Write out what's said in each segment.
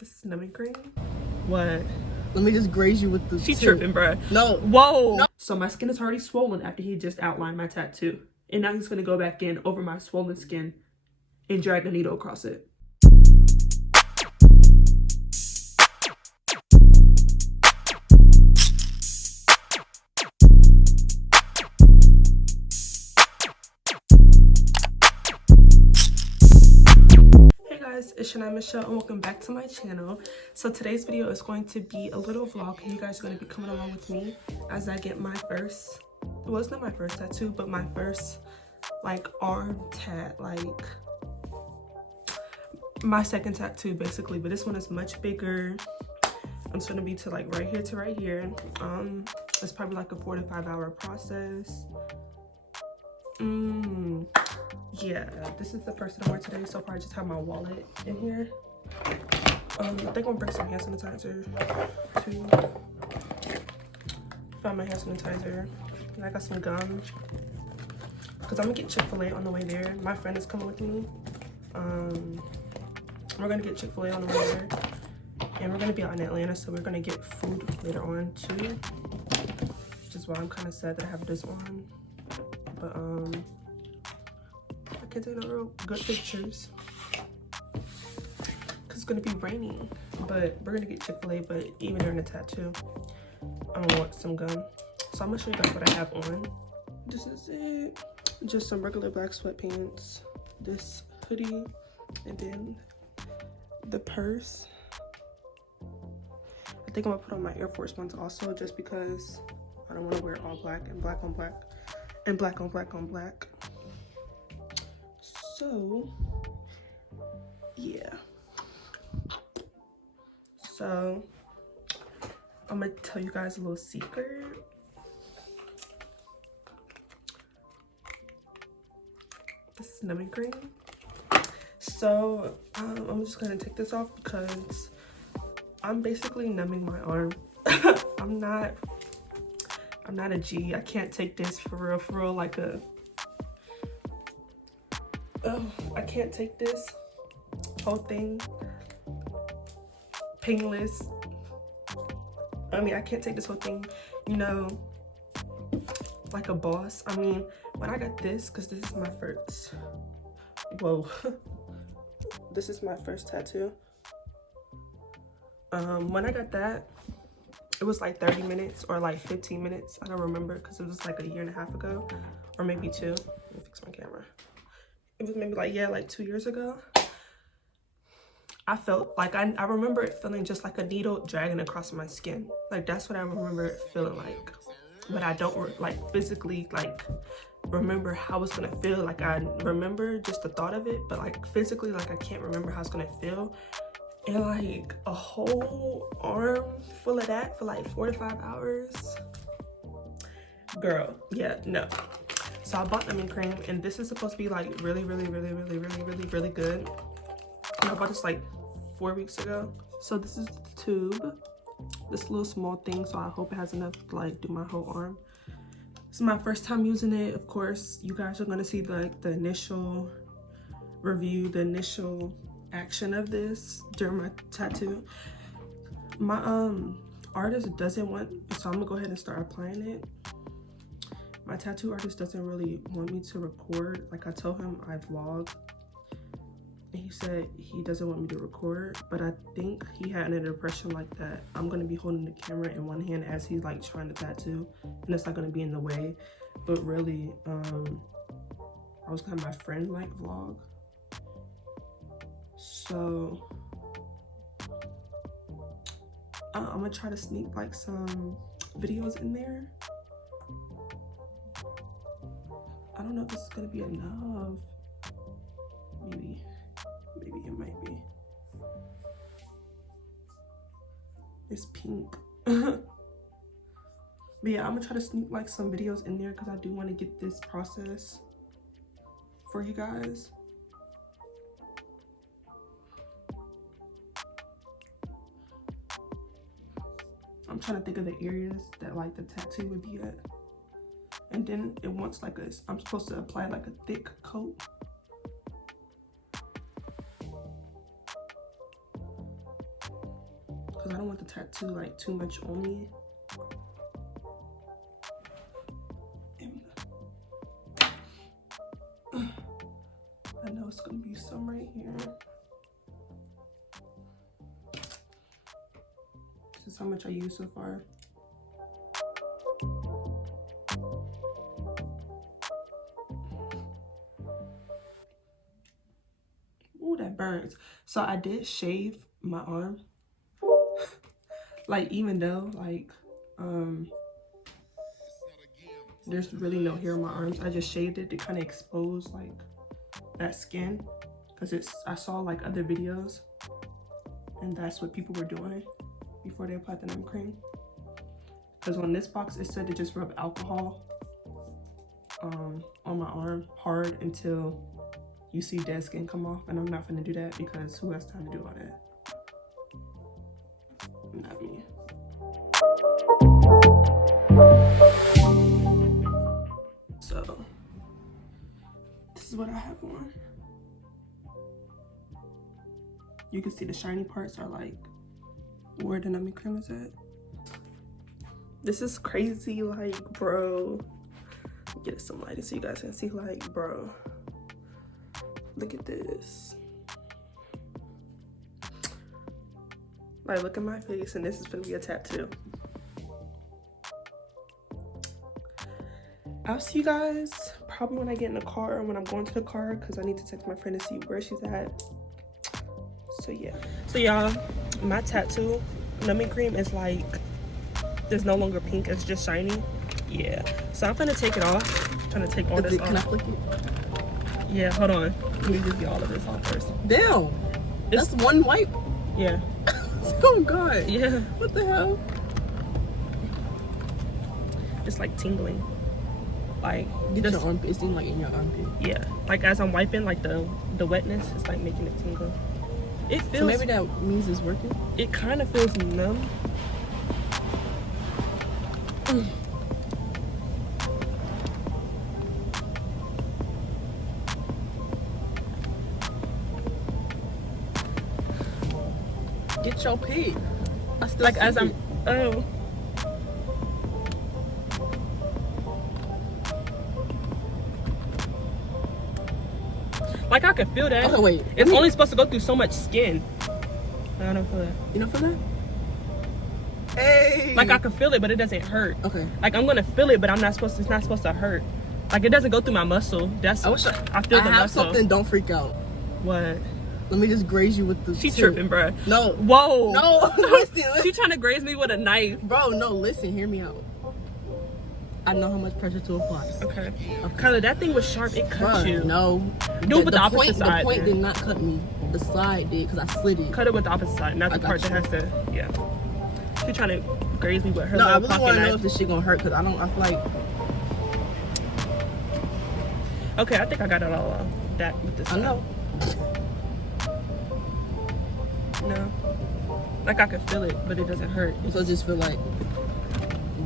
This is numbing cream. What? Let me just graze you with the She tripping, bruh. No. Whoa. No. So my skin is already swollen after he just outlined my tattoo. And now he's gonna go back in over my swollen skin and drag the needle across it. It's Shania Michelle and welcome back to my channel. So today's video is going to be a little vlog and you guys are going to be coming along with me as I get my first, well, it's not my first tattoo, but my first like arm tat, like my second tattoo basically, but this one is much bigger. It's going to be to like right here to right here. It's probably like a 4 to 5 hour process. Yeah, this is the purse that I'm wearing today. So far I just have my wallet in here. I think I'm gonna bring some hand sanitizer too. Found my hand sanitizer and I got some gum because I'm gonna get Chick-fil-A on the way there. My friend is coming with me. We're gonna get Chick-fil-A on the way there and we're gonna be out in Atlanta, so we're gonna get food later on too, which is why I'm kind of sad that I have this on. But I can't take no real good pictures because it's gonna be raining. But we're gonna get Chick-fil-A, but even during the tattoo, I'm gonna want some gum. So I'm gonna show you guys what I have on. This is it. Just some regular black sweatpants, this hoodie, and then the purse. I think I'm gonna put on my Air Force Ones also, just because I don't want to wear all black and black on black and black on black on black. So yeah, so I'm gonna tell you guys a little secret. This is numbing cream. So I'm just gonna take this off because I'm basically numbing my arm. I'm not a G. I can't take this for real, like a, oh, I can't take this whole thing painless. I mean, I can't take this whole thing, you know, like a boss. I mean, when I got this, because this is my first, whoa, this is my first tattoo. When I got that, it was like 30 minutes or like 15 minutes. I don't remember because it was like a year and a half ago or maybe 2. Let me fix my camera. It was maybe like, yeah, like 2 years ago. I felt like, I remember it feeling just like a needle dragging across my skin. Like that's what I remember it feeling like. But I don't like physically like remember how it's gonna feel. Like I remember just the thought of it, but like physically, like I can't remember how it's gonna feel. And like a whole arm full of that for like 4 to 5 hours, girl, yeah, no. So I bought numbing cream and this is supposed to be like really good. And I bought this like 4 weeks ago. So this is the tube, this little small thing, so I hope it has enough to like do my whole arm. This is my first time using it. Of course, you guys are gonna see like the initial review, the initial action of this during my tattoo. My artist doesn't want, so I'm gonna go ahead and start applying it. My tattoo artist doesn't really want me to record. Like I told him I vlog and he said he doesn't want me to record, but I think he had an impression like that I'm gonna be holding the camera in one hand as he's like trying to tattoo and it's not gonna be in the way. But really I was gonna have my friend like vlog. So I'm gonna try to sneak like some videos in there. I don't know if this is gonna be enough. Maybe it might be. It's pink. But yeah, I'm gonna try to sneak like some videos in there because I do want to get this process for you guys. I'm trying to think of the areas that like the tattoo would be at. And then it wants like I'm supposed to apply like a thick coat. because I don't want the tattoo like too much on me. I know it's gonna be some right here. This is how much I used so far. Ooh, that burns. So I did shave my arm. Like, even though like there's really no hair on my arms, I just shaved it to kind of expose like that skin, because I saw like other videos and that's what people were doing before they applied the numbing cream. Because on this box it said to just rub alcohol on my arm hard until you see dead skin come off, and I'm not gonna do that because who has time to do all that? Not me. So this is what I have on. You can see the shiny parts are like where the numbing cream is at. This is crazy, like, bro. Get it some lighting so you guys can see, like, bro. Look at this. Like, look at my face, and this is gonna be a tattoo. I'll see you guys probably when I get in the car or when I'm going to the car, because I need to text my friend to see where she's at. So yeah. So y'all, my tattoo numbing cream is like, it's no longer pink, it's just shiny. Yeah. So I'm gonna take it off. I'm trying to take all this off. Can I flick it? Yeah, hold on. Let me just get all of this off first. Damn. That's one wipe. Yeah. Oh god. Yeah. What the hell? It's like tingling. Like, get your armpit. It's in like in your armpit. Yeah. Like as I'm wiping, like the wetness is like making it tingle. It feels. So maybe that means it's working. It kind of feels numb. Get your pee. Like as I'm. Oh. Like I can feel that. Oh wait. It's only supposed to go through so much skin. I don't feel that. You don't feel that? Hey. Like I can feel it, but it doesn't hurt. Okay. Like I'm gonna feel it, but I'm not supposed to. It's not supposed to hurt. Like it doesn't go through my muscle. That's. I feel the muscle. Something. Don't freak out. What? Let me just graze you with the. She tripping, bro. No. Whoa. No. Listen. She trying to graze me with a knife. Bro, no. Listen. Hear me out. I know how much pressure to apply. Okay. Kyla, that thing was sharp. It cut you. No. Do it with the opposite side. The point did not cut me. The side did, because I slid it. Cut it with the opposite side, not the part that has to. Yeah. She trying to graze me with her. No, I really want to know if this shit gonna hurt, because I feel like. Okay, I think I got it all off. That with this. I know. No. Like I can feel it, but it doesn't hurt. So just feel like,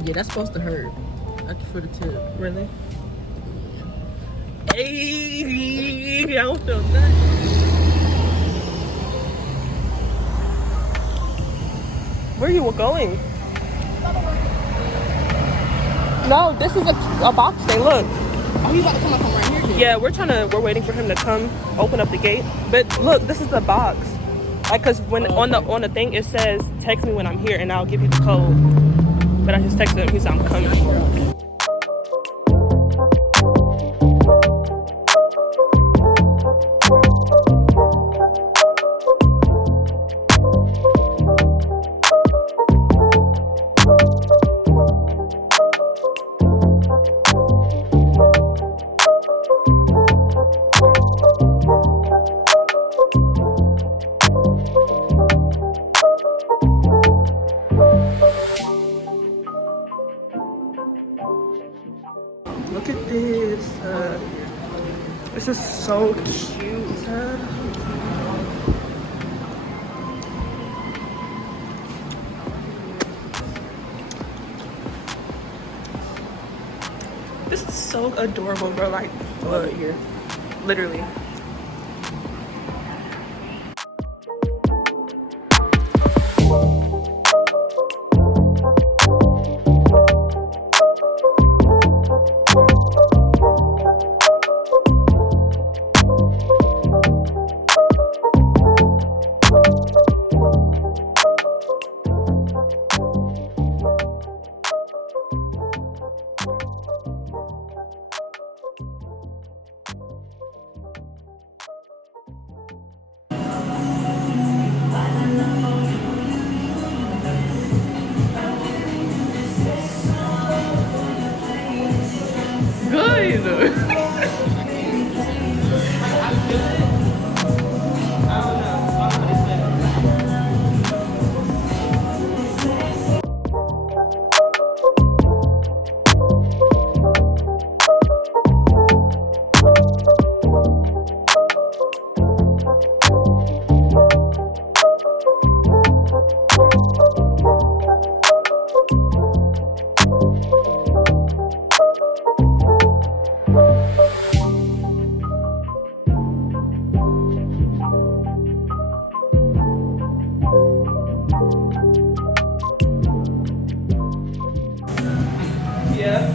yeah, that's supposed to hurt. I can feel the tip. Really? Yeah. Hey, I don't feel nothing. Where are you going? No, this is a box thing. Look. Oh, he's about to come up from right here. Then. Yeah, we're waiting for him to come open up the gate. But look, this is the box. Like, cause when on the thing it says text me when I'm here and I'll give you the code. But I just texted him. He said I'm coming. Look at this. This is so cute. This is so adorable, bro. Like, look here. Literally.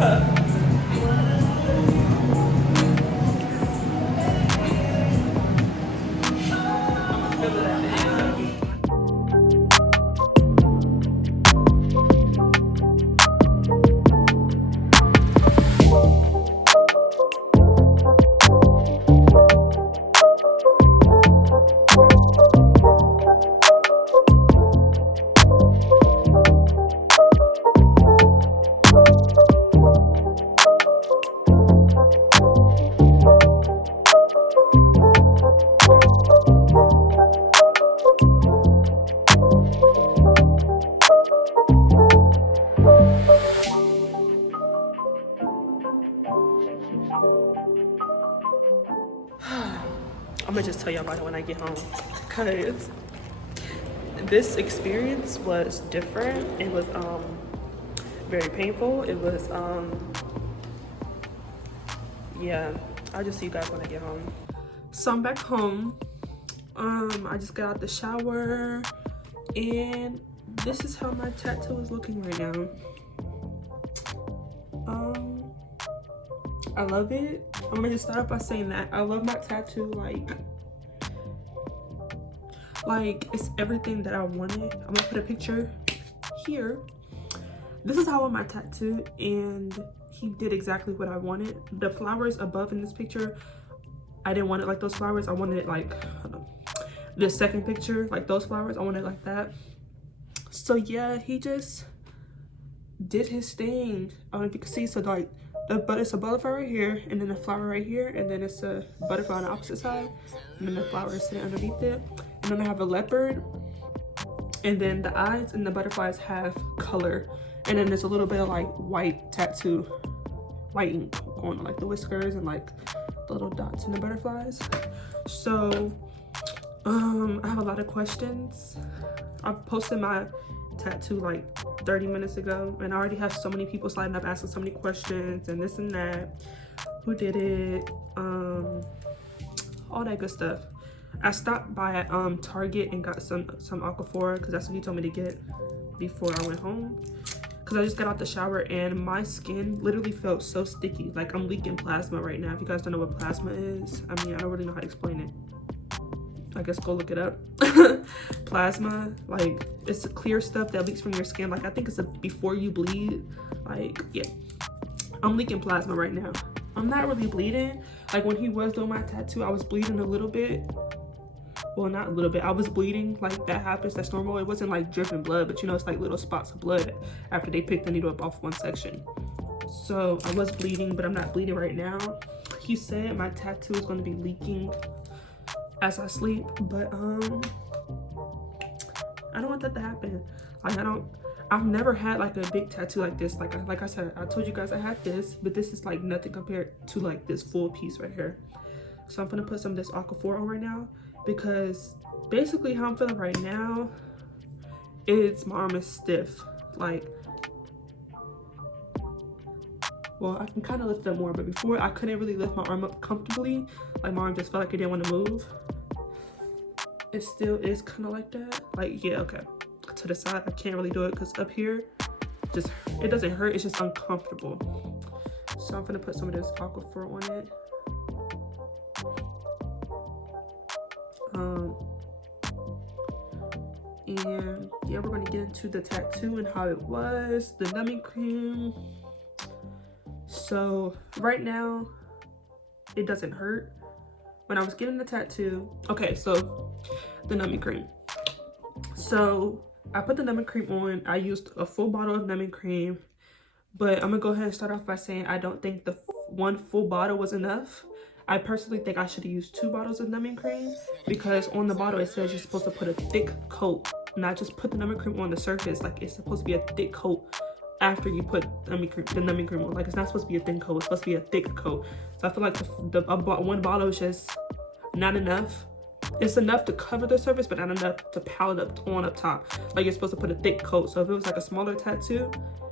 I'm gonna just tell y'all about it when I get home, because this experience was different. It was very painful. It was yeah, I'll just see you guys when I get home. So I'm back home. I just got out the shower, and this is how my tattoo is looking right now. I love it. I'm gonna just start off by saying that I love my tattoo. Like it's everything that I wanted. I'm gonna put a picture here. This is how I want my tattoo, and he did exactly what I wanted. The flowers above in this picture, I didn't want it like those flowers. I wanted it like the second picture, like those flowers. I wanted it like that. So yeah, he just did his thing. I don't know if you can see. So like it's a butterfly right here, and then a flower right here, and then it's a butterfly on the opposite side, and then the flower is sitting underneath it. And then I have a leopard, and then the eyes and the butterflies have color, and then there's a little bit of like white tattoo, white ink going on like the whiskers and like the little dots in the butterflies. So I have a lot of questions. I posted my tattoo like 30 minutes ago, and I already have so many people sliding up asking so many questions and this and that. Who did it? All that good stuff. I stopped by at Target and got some Aquaphor, because that's what he told me to get before I went home, because I just got out the shower and my skin literally felt so sticky. Like I'm leaking plasma right now. If you guys don't know what plasma is, I mean, I don't really know how to explain it. I guess go look it up. Plasma, like it's the clear stuff that leaks from your skin. Like I think it's before you bleed. Like yeah, I'm leaking plasma right now. I'm not really bleeding. Like when he was doing my tattoo, I was bleeding a little bit. Well, not a little bit, I was bleeding. Like that happens, that's normal. It wasn't like dripping blood, but you know, it's like little spots of blood after they picked the needle up off one section. So I was bleeding, but I'm not bleeding right now. He said my tattoo is going to be leaking as I sleep, but I don't want that to happen. Like I've never had like a big tattoo like this. Like I said, I told you guys I had this, but this is like nothing compared to like this full piece right here. So I'm gonna put some of this Aquaphor on right now, because basically how I'm feeling right now is my arm is stiff. Like, well, I can kind of lift it up more, but before I couldn't really lift my arm up comfortably. Like my arm just felt like it didn't want to move. It still is kind of like that. Like, yeah, okay. To the side, I can't really do it because up here, just it doesn't hurt. It's just uncomfortable. So I'm gonna put some of this Aquaphor on it. And yeah, we're gonna get into the tattoo and how it was, the numbing cream. So right now, it doesn't hurt. When I was getting the tattoo, okay, so the numbing cream. So I put the numbing cream on. I used a full bottle of numbing cream, but I'm gonna go ahead and start off by saying I don't think the one full bottle was enough. I personally think I should have used 2 bottles of numbing cream, because on the bottle it says you're supposed to put a thick coat, not just put the numbing cream on the surface. Like it's supposed to be a thick coat after you put the numbing cream on. Like it's not supposed to be a thin coat, it's supposed to be a thick coat. So I feel like one bottle is just not enough. It's enough to cover the surface, but not enough to pile it up top. Like you're supposed to put a thick coat. So if it was like a smaller tattoo,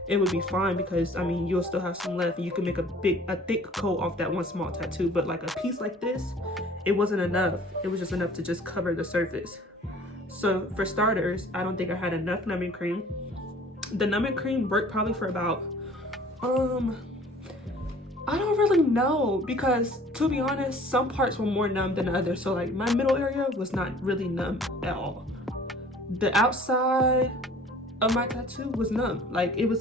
it would be fine, because I mean you'll still have some left and you can make a thick coat off that one small tattoo. But like a piece like this, it wasn't enough. It was just enough to just cover the surface. So for starters, I don't think I had enough numbing cream. The numbing cream worked probably for about I don't really know, because to be honest, some parts were more numb than others. So like my middle area was not really numb at all. The outside of my tattoo was numb. Like it was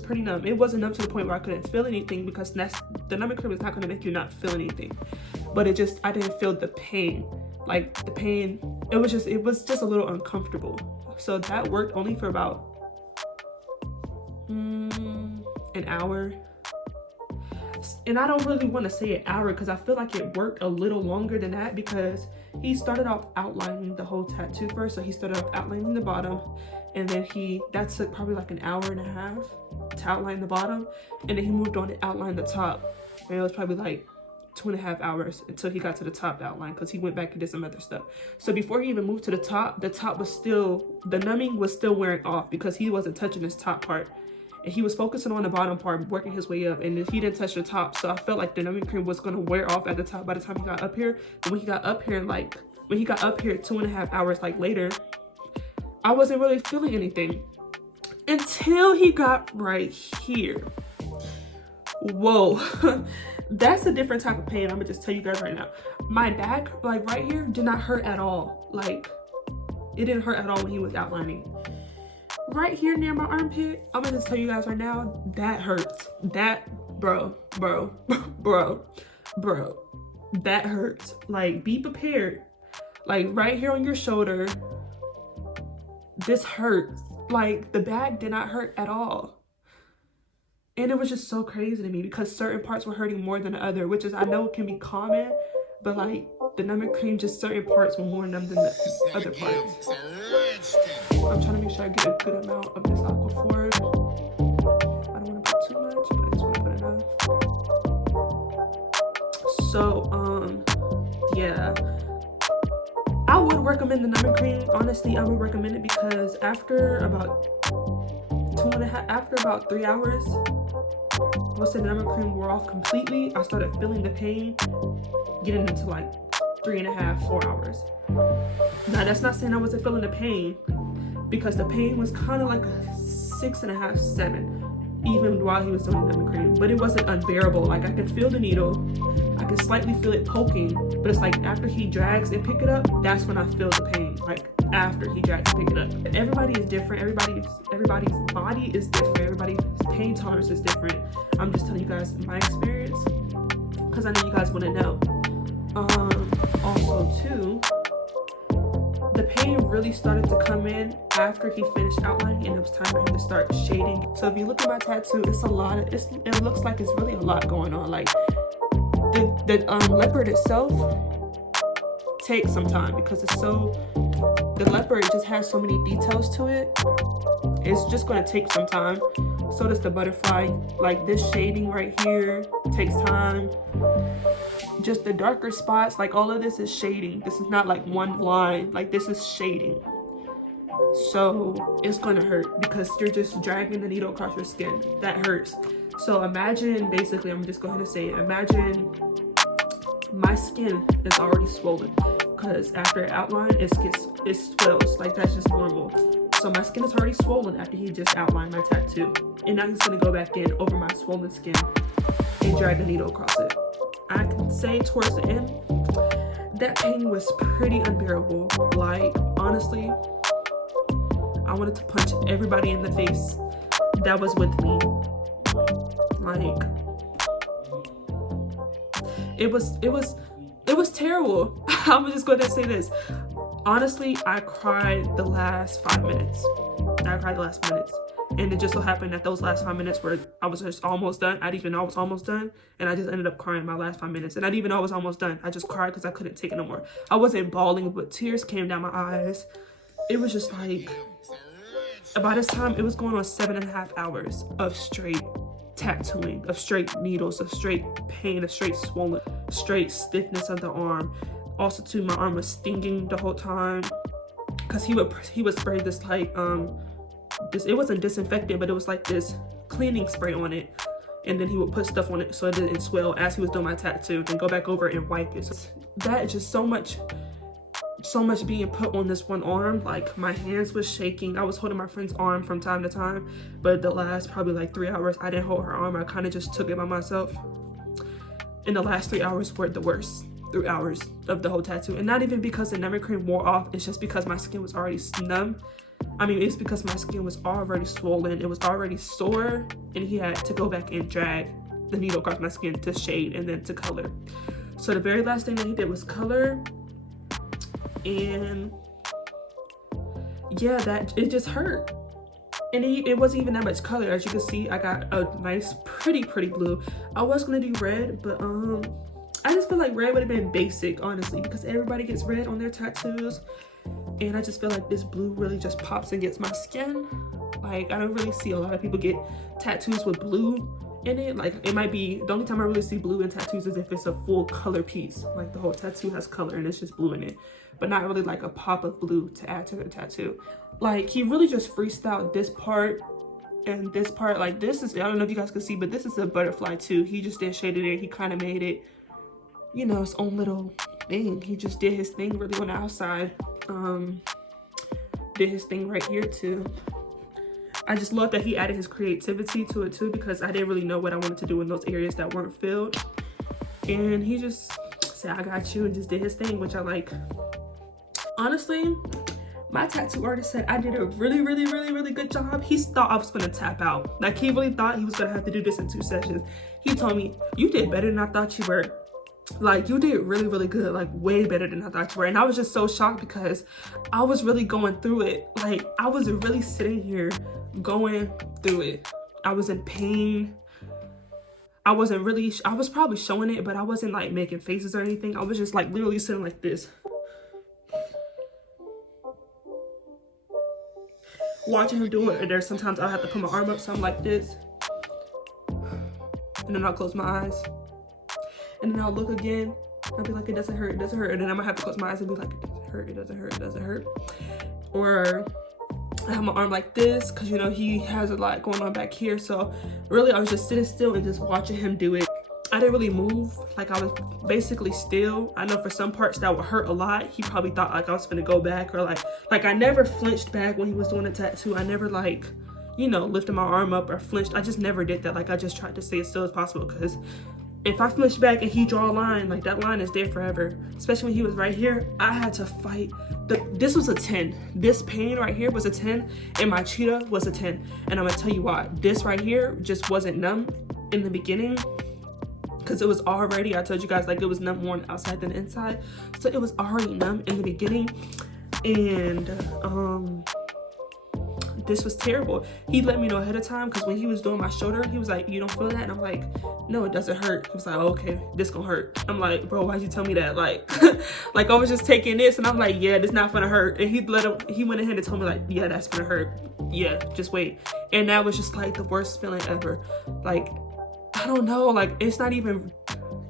pretty numb. It wasn't numb to the point where I couldn't feel anything, because the numbing cream is not going to make you not feel anything. But I didn't feel the pain. Like the pain, it was just a little uncomfortable. So that worked only for about an hour. And I don't really want to say an hour, because I feel like it worked a little longer than that, because he started off outlining the whole tattoo first. So he started off outlining the bottom, and then that took probably like an hour and a half to outline the bottom, and then he moved on to outline the top, and it was probably like 2.5 hours until he got to the top outline, because he went back and did some other stuff. So before he even moved to the top was still, the numbing was still wearing off, because he wasn't touching his top part. And he was focusing on the bottom part, working his way up, and he didn't touch the top. So I felt like the numbing cream was gonna wear off at the top by the time he got up here. But when he got up here, 2.5 hours like later, I wasn't really feeling anything until he got right here. Whoa, that's a different type of pain. I'm gonna just tell you guys right now. My back, like right here, did not hurt at all. Like it didn't hurt at all when he was outlining. Right here near my armpit, I'm gonna just tell you guys right now, that hurts. That, bro, that hurts. Like, be prepared. Like, right here on your shoulder, this hurts. Like, the back did not hurt at all. And it was just so crazy to me, because certain parts were hurting more than the other, which is, I know it can be common, but like, the numbing cream, just certain parts were more numb than the other parts. I'm trying to make sure I get a good amount of this Aquaphor. I don't want to put too much, but I just want to put enough. So, yeah. I would recommend the numbing cream. Honestly, I would recommend it, because after about 3 hours, once the numbing cream wore off completely, I started feeling the pain getting into like 3.5, 4 hours. Now, that's not saying I wasn't feeling the pain, because the pain was kind of like a 6.5, 7, even while he was doing the numbing cream. But it wasn't unbearable. Like, I could feel the needle, I could slightly feel it poking, but it's like after he drags and pick it up, that's when I feel the pain. Like after he drags and pick it up. And everybody is different. Everybody's body is different. Everybody's pain tolerance is different. I'm just telling you guys my experience, because I know you guys want to know. Also too, the pain really started to come in after he finished outlining, and it was time for him to start shading. So if you look at my tattoo, it's a lot. It looks like it's really a lot going on. Like the leopard itself takes some time, because the leopard just has so many details to it. It's just going to take some time. So does the butterfly. Like this shading right here takes time. Just the darker spots, like all of this is shading. This is not like one line. Like this is shading. So it's gonna hurt, because you're just dragging the needle across your skin. That hurts. So imagine, basically, I'm just going to say, imagine my skin is already swollen, because after it outline, it swells. Like that's just normal. So my skin is already swollen after he just outlined my tattoo. And now he's gonna go back in over my swollen skin and drag the needle across it. I can say towards the end, that pain was pretty unbearable. Like, honestly, I wanted to punch everybody in the face that was with me. Like, it was terrible. I'm just going to say this. Honestly, I cried the last 5 minutes. And it just so happened that those last 5 minutes where I was just almost done. I didn't even know I was almost done. And I just ended up crying my last 5 minutes. And I didn't even know I was almost done. I just cried because I couldn't take it no more. I wasn't bawling, but tears came down my eyes. It was just like, by this time, it was going on 7.5 hours of straight tattooing, of straight needles, of straight pain, of straight swollen, straight stiffness of the arm. Also, too, my arm was stinging the whole time, because he would spray this like it wasn't disinfectant, but it was like this cleaning spray on it, and then he would put stuff on it so it didn't swell as he was doing my tattoo, then go back over and wipe it. So that is just so much being put on this one arm. Like, my hands was shaking. I was holding my friend's arm from time to time, but the last probably like 3 hours I didn't hold her arm. I kind of just took it by myself. And the last 3 hours were the worst 3 hours of the whole tattoo. And not even because the numbing cream wore off, it's just because my skin was already numb. I mean, it's because my skin was already swollen, it was already sore, and he had to go back and drag the needle across my skin to shade and then to color. So the very last thing that he did was color, and yeah, that it just hurt. And it wasn't even that much color. As you can see, I got a nice pretty blue. I was gonna do red, but I just feel like red would have been basic, honestly, because everybody gets red on their tattoos, and I just feel like this blue really just pops against my skin. Like, I don't really see a lot of people get tattoos with blue in it. Like, it might be, the only time I really see blue in tattoos is if it's a full color piece, like the whole tattoo has color and it's just blue in it, but not really like a pop of blue to add to the tattoo. Like, he really just freestyled this part and this part. Like, this is, I don't know if you guys can see, but this is a butterfly too. He just did shaded it. He kind of made it, you know, his own little thing. He just did his thing really on the outside. Did his thing right here too. I just love that he added his creativity to it too, because I didn't really know what I wanted to do in those areas that weren't filled. And he just said, I got you, and just did his thing, which I like. Honestly, my tattoo artist said I did a really good job. He thought I was gonna tap out. Like, he really thought he was gonna have to do this in 2 sessions. He told me, you did better than I thought you were. Like, you did really good, like way better than I thought you were. And I was just so shocked because I was really going through it. Like, I was really sitting here going through it. I was in pain. I was probably showing it, but I wasn't like making faces or anything. I was just like literally sitting like this, watching him do it. And there's sometimes I'll have to put my arm up, so I'm like this, and then I'll close my eyes, and then I'll look again. I'll be like, it doesn't hurt, it doesn't hurt. And then I'm gonna have to close my eyes and be like, it doesn't hurt, it doesn't hurt, it doesn't hurt. Or I have my arm like this, because, you know, he has a lot going on back here. So really, I was just sitting still and just watching him do it. I didn't really move. Like, I was basically still. I know for some parts that would hurt a lot. He probably thought like I was gonna go back, or like I never flinched back when he was doing a tattoo. I never, like, you know, lifted my arm up or flinched. I just never did that. Like, I just tried to stay as still as possible, because if I flinch back and he draw a line, like, that line is there forever. Especially when he was right here, I had to fight. This was a 10. This pain right here was a 10, and my cheetah was a 10. And I'm gonna tell you why. This right here just wasn't numb in the beginning, because it was already, I told you guys, like, it was numb more on the outside than the inside. So it was already numb in the beginning. And this was terrible. He let me know ahead of time, because when he was doing my shoulder, he was like, you don't feel that? And I'm like, no, it doesn't hurt. He was like, oh, okay, this gonna hurt. I'm like, bro, why'd you tell me that? Like, like, I was just taking this, and I'm like, yeah, this not gonna hurt. And he went ahead and told me, like, yeah, that's gonna hurt. Yeah, just wait. And that was just like the worst feeling ever. Like, I don't know, like, it's not even,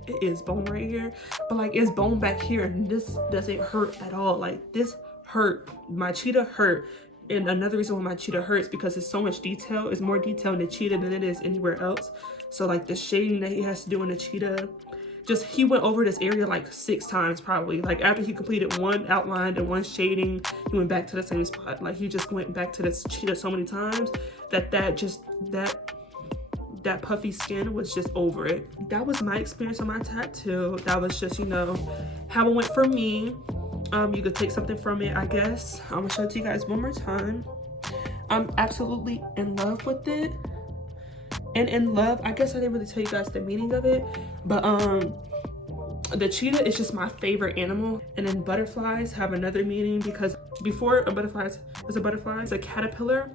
it is bone right here, but like, it's bone back here, and this doesn't hurt at all. Like, this hurt. My cheetah hurt. And another reason why my cheetah hurts, because it's so much detail. It's more detail in the cheetah than it is anywhere else. So like, the shading that he has to do in the cheetah, just, he went over this area like 6 times probably. Like, after he completed one outline and one shading, he went back to the same spot. Like, he just went back to this cheetah so many times that that puffy skin was just over it. That was my experience on my tattoo. That was just, you know, how it went for me. You could take something from it, I guess. I'm gonna show it to you guys one more time. I'm absolutely in love with it. And in love, I guess I didn't really tell you guys the meaning of it, but the cheetah is just my favorite animal. And then butterflies have another meaning, because before a butterfly is a butterfly, it's a caterpillar.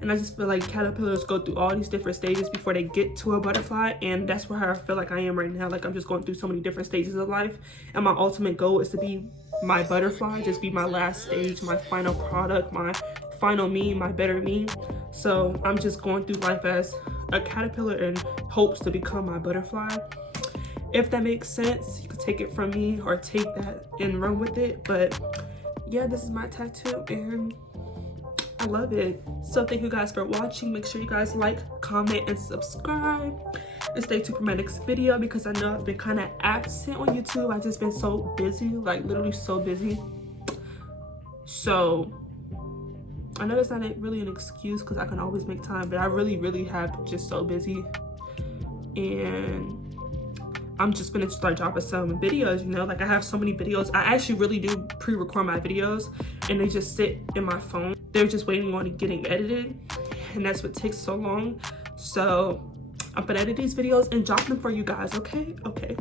And I just feel like caterpillars go through all these different stages before they get to a butterfly. And that's where I feel like I am right now. Like, I'm just going through so many different stages of life. And my ultimate goal is to be my butterfly, just be my last stage, my final product, my final me, my better me. So I'm just going through life as a caterpillar in hopes to become my butterfly. If that makes sense, you could take it from me or take that and run with it. But yeah, this is my tattoo, and I love it. So thank you guys for watching. Make sure you guys like, comment, and subscribe, and stay tuned for my next video, because I know I've been kind of absent on YouTube. I've just been so busy, like literally so busy. So I know that's not really an excuse, because I can always make time, but I really have just so busy. And I'm just gonna start dropping some videos, you know? Like I have so many videos. I actually really do pre-record my videos and they just sit in my phone. They're just waiting on it getting edited, and that's what takes so long. So I'm gonna edit these videos and drop them for you guys, okay? Okay.